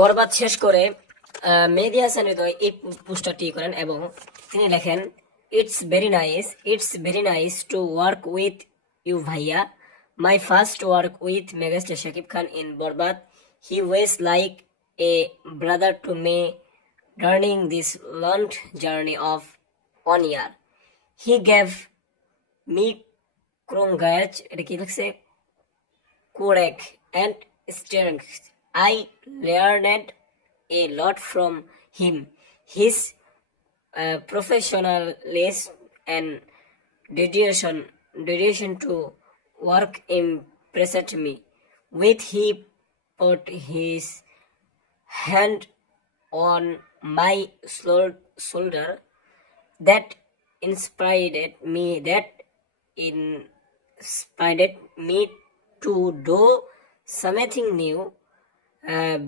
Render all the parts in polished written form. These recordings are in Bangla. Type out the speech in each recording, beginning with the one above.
বরবাদ শেষ করে মেহেদী হাসান হৃদয় এই পোস্টারটি করেন এবং তিনি লেখেন, it's very nice to work with you ভাইয়া, my first work with megastar Shakib Khan in Borbaad, he was like a brother to me during this long journey of 1 year. He gave me courage, and strength. I learned a lot from him. His professionalism and dedication to work impressed me. With he put his hand on my shoulder, that inspired me to do something new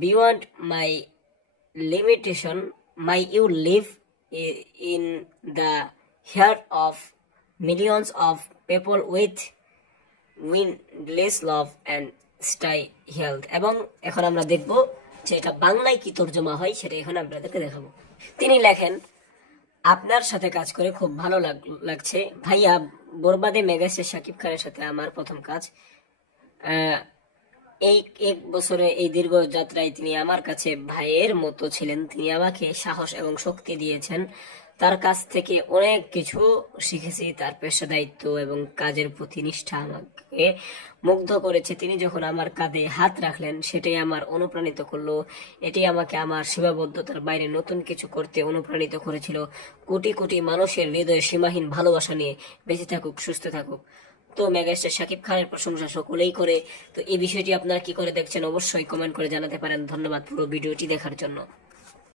beyond my limitation. You live in the heart of millions of people with windless love and stay health. এবং এখন আমরা দেখব যে এটা বাংলায় কি তর্জমা হয়, সেটা এখন আপনাদেরকে দেখাবো। তিনি লেখেন, আপনার সাথে কাজ করে খুব ভালো লাগছে ভাইয়া। বরবাদে মেগাস্টার শাকিব খানের সাথে আমার প্রথম কাজ। এই 1 বছরে এই দীর্ঘ যাত্রায় তিনি আমার কাছে ভাইয়ের মতো ছিলেন। তিনি আমাকে সাহস এবং শক্তি দিয়েছেন। তার কাছ থেকে অনেক কিছু শিখেছি। তার পেশাদারিত্ব এবং কাজের প্রতি নিষ্ঠা আমাকে মুগ্ধ করেছে। তিনি যখন আমার কাঁধে হাত রাখলেন, সেটাই আমার অনুপ্রাণিত করলো। এটি আমাকে আমার সীমাবদ্ধতার বাইরে নতুন কিছু করতে অনুপ্রাণিত করেছিল। কোটি কোটি মানুষের হৃদয়ে সীমাহীন ভালোবাসা নিয়ে বেঁচে থাকুক, সুস্থ থাকুক। তো মেগাস্টার শাকিব খানের প্রশংসা সকলেই করে। তো এই বিষয়টি আপনারা কি করে দেখছেন অবশ্যই কমেন্ট করে জানাতে পারেন। ধন্যবাদ পুরো ভিডিওটি দেখার জন্য।